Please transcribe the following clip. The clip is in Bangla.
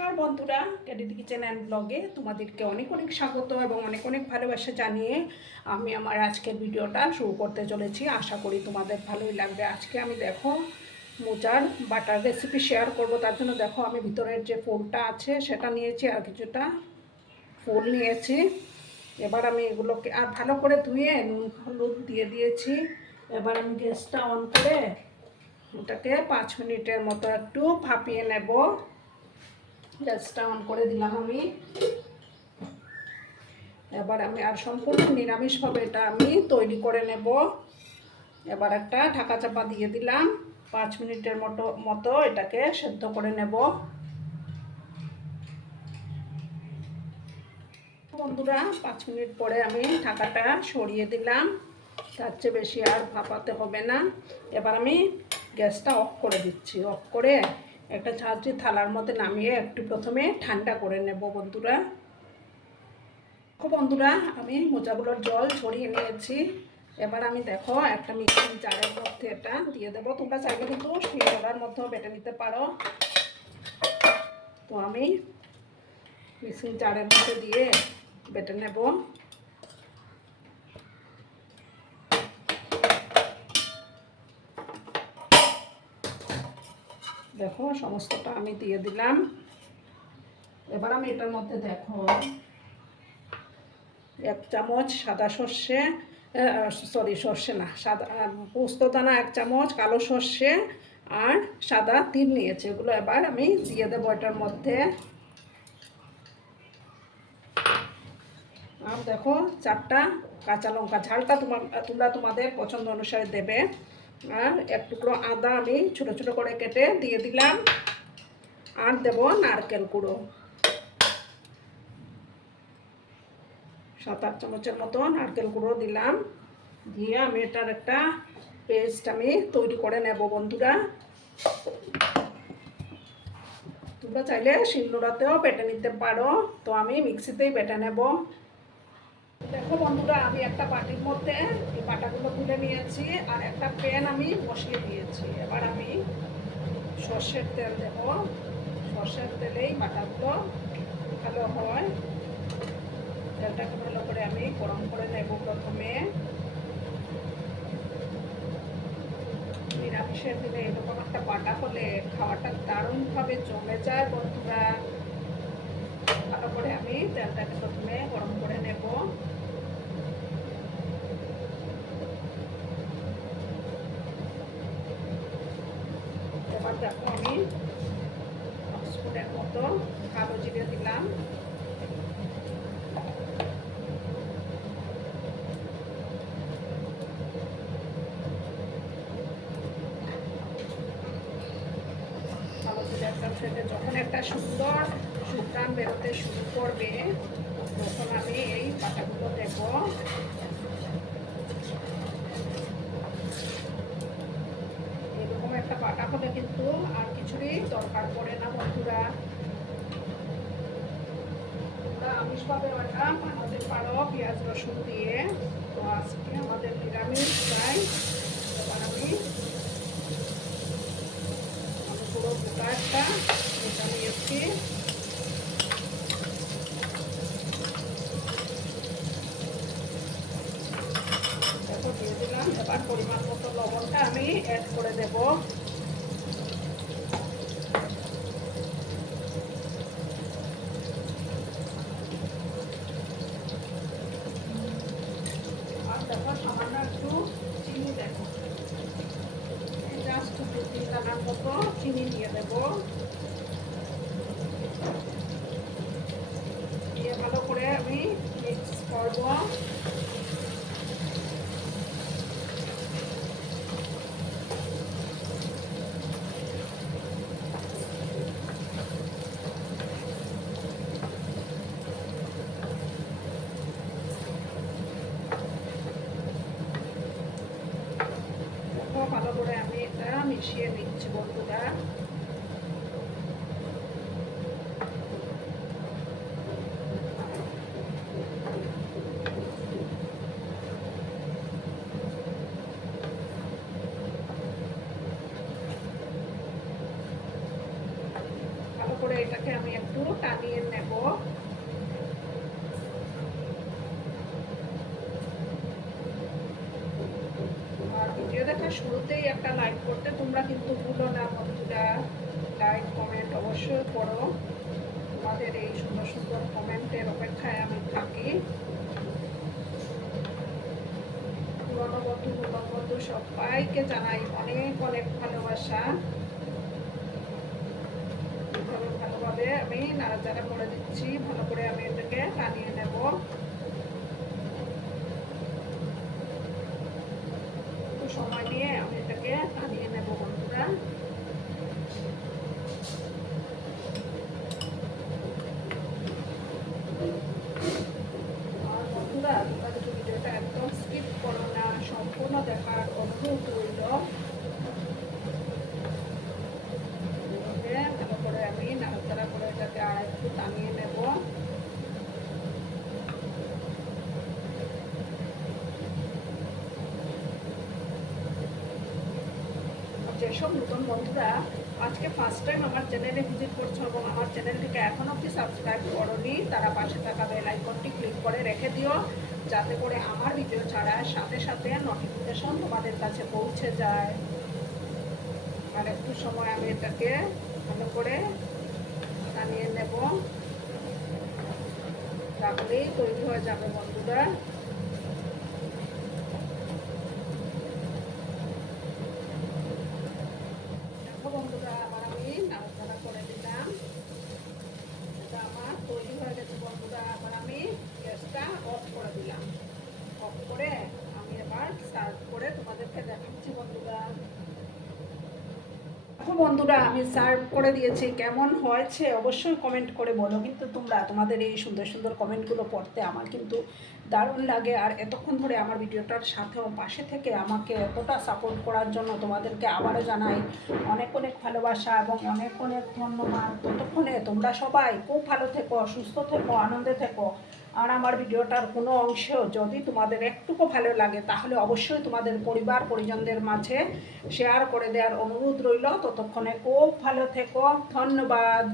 নমস্কার বন্ধুরা, ক্যাডিটি কিচেন অ্যান্ড ব্লগে তোমাদেরকে অনেক অনেক স্বাগত এবং অনেক অনেক ভালোবাসা জানিয়ে আমি আমার আজকের ভিডিওটা শুরু করতে চলেছি। আশা করি তোমাদের ভালোই লাগবে। আজকে আমি দেখো মোচার বাটার রেসিপি শেয়ার করব। তার জন্য দেখো আমি ভিতরের যে ফুলটা আছে সেটা নিয়েছি আর কিছুটা ফুল নিয়েছি। এবার আমি এগুলোকে আর ভালো করে ধুয়ে নুন হলুদ দিয়ে দিয়েছি। এবার আমি গ্যাসটা অন করে এটাকে 5 মিনিটের মতো একটু ভাপিয়ে নেব। গ্যাসটা অন করে দিলাম আমি। এবার আমি আর সম্পূর্ণ নিরামিষভাবে এটা আমি তৈরি করে নেব। এবার একটা ঢাকা চাপা দিয়ে দিলাম। 5 মিনিটের মতো এটাকে সেদ্ধ করে নেব। বন্ধুরা 5 মিনিট পরে আমি ঢাকাটা সরিয়ে দিলাম। তার চেয়ে বেশি আর ভাপাতে হবে না। এবার আমি গ্যাসটা অফ করে দিচ্ছি। অফ করে একটা ঝাঁঝরি থালার মধ্যে নামিয়ে একটু প্রথমে ঠান্ডা করে নেব বন্ধুরা। বন্ধুরা আমি মোচাগুলোর জল ছড়িয়ে নিয়েছি। এবার আমি দেখো একটা মিক্সিং জারের মধ্যে এটা দিয়ে দেবো। তোমরা চাইলে কিন্তু শিলনোড়ার মধ্যেও বেটে নিতে পারো। তো আমি মিক্সিং জারের মধ্যে দিয়ে বেটে নেব। দেখো সমস্তটা আমি দিয়ে দিলাম। এবার আমি এটার মধ্যে দেখো 1 চামচ সাদা সর্ষে, সর্ষে না, সাদা পোস্তদানা 1 চামচ, কালো সর্ষে আর সাদা তিল নিয়েছে। এগুলো এবার আমি দিয়ে দেবো এটার মধ্যে। আর দেখো 4টা কাঁচা লঙ্কা, ঝালটা তোমরা তোমাদের পছন্দ অনুসারে দেবে। আর 1 টুকরো আদা আমি ছোটো ছোটো করে কেটে দিয়ে দিলাম। আর দেব নারকেল কুড়ো 7-8 চামচের মতো নারকেল কুড়ো দিলাম। দিয়ে আমি এটার একটা পেস্ট আমি তৈরি করে নেব বন্ধুরা। তোমরা চাইলে শিলনোড়াতেও বেটে নিতে পারো। তো আমি মিক্সিতেই বেটে নেব। দেখো বন্ধুরা আমি একটা বাটির মধ্যে এই বাটাগুলো তুলে নিয়েছি আর একটা প্যান আমি বসিয়ে দিয়েছি। এবার আমি সর্ষের তেল দেব। সর্ষের তেলেই বাটাগুলো ভালো হয়। তেলটাকে ভালো করে আমি গরম করে নেব প্রথমে। নিরামিষের দিনে এরকম একটা বাটা হলে খাওয়াটা দারুণভাবে জমে যায় বন্ধুরা। ভালো করে আমি তেলটাকে প্রথমে গরম করে নেব। এবার দেখো আমি 1 স্পুনের মতো কালো জিরে দিলাম। কালো জিরাটা থেকে যখন একটা সুন্দর সুঘ্রাণ বেরোতে শুরু করবে তখন আমি এই বাটাগুলো দেব। এরকম একটা বাটা হলে কিন্তু আর কিছুরই দরকার পড়ে না বন্ধুরা। আমিষভাবে বাটা বানাতে পারো পেঁয়াজ রসুন দিয়ে। তো আজকে আমাদের নিরামিষ চাই। এবার আমি পুরো গোটা একটা এটা নিয়েছি। দেখো দিয়ে দিলাম। এবার পরিমাণ মতো লবণটা আমি অ্যাড করে দেব। আর দেখো সামান্য একটু চিনি দেখো, জাস্ট 2-3 দানার মতো চিনি দিয়ে দেব। দিয়ে ভালো করে আমি মিক্স করব। ভালো করে আমি এটা মিশিয়ে নিচ্ছি বন্ধুরা। ভালো করে করে এটাকে আমি একটু টানিয়ে নেব। আর ভিডিও দেখার শুরুতেই একটা লাইক করতে তোমরা কিন্তু ভুলো না বন্ধুরা। লাইক কমেন্ট অবশ্যই করো, তোমাদের এই সুন্দর সুন্দর কমেন্টের অপেক্ষায় আমি থাকি। পুরনো বন্ধু নতুন বন্ধু সবাইকে জানাই অনেক অনেক ভালোবাসা। এইভাবে ভালোভাবে আমি নাড়াচাড়া করে দিচ্ছি, ভালো করে আমি এটাকে টানিয়ে নেব। একটু সময় নিয়ে আমি এটাকে টানিয়ে নেব বন্ধুরা। আর বন্ধুরা তোমরা যদি ভিডিওটা একদম স্কিপ করো না, সম্পূর্ণ দেখার অনুরোধ রইল। ভালো করে আমি নাড়াচাড়া করে এটাকে আর একটু টানিয়ে নেব। যেসব নতুন বন্ধুরা আজকে ফার্স্ট টাইম আমার চ্যানেলে ভিজিট করছো এবং আমার চ্যানেলটিকে এখন অবধি সাবস্ক্রাইব করোনি, তারা পাশে থাকা বেল আইকনটি ক্লিক করে রেখে দিও, যাতে করে আমার ভিডিও ছাড়ার সাথে সাথে নোটিফিকেশন তোমাদের কাছে পৌঁছে যায়। আর একটু সময় আমি এটাকে ভালো করে টানিয়ে নেব, তাহলেই তৈরি হয়ে যাবে বন্ধুরা। দেখো বন্ধুরা, আবার আমি নাড়াচাড়া করে দিলাম, এটা আমার তৈরি হয়ে গেছে বন্ধুরা। আবার আমি গ্যাসটা অফ করে দিলাম। অফ করে আমি এবার সার্ভ করে তোমাদেরকে দেখাচ্ছি বন্ধুরা। দেখো বন্ধুরা, আমি সার্ভ করে দিয়েছি, কেমন হয়েছে অবশ্যই কমেন্ট করে বলো। কিন্তু তোমরা তোমাদের এই সুন্দর সুন্দর কমেন্টগুলো পড়তে আমার কিন্তু দারুণ লাগে। আর এতক্ষণ ধরে আমার ভিডিওটার সাথেও পাশে থেকে আমাকে এতটা সাপোর্ট করার জন্য তোমাদেরকে আবারও জানাই অনেক অনেক ভালোবাসা এবং অনেক অনেক ধন্যবাদ। ততক্ষণে তোমরা সবাই খুব ভালো থেকো, সুস্থ থেকো, আনন্দে থেকো। আর আমার ভিডিওটার কোনো অংশেও যদি তোমাদের একটুকু ভালো লাগে তাহলে অবশ্যই তোমাদের পরিবার পরিজনদের মাঝে শেয়ার করে দেওয়ার অনুরোধ রইল। ততক্ষণে খুব ভালো থেকো, ধন্যবাদ।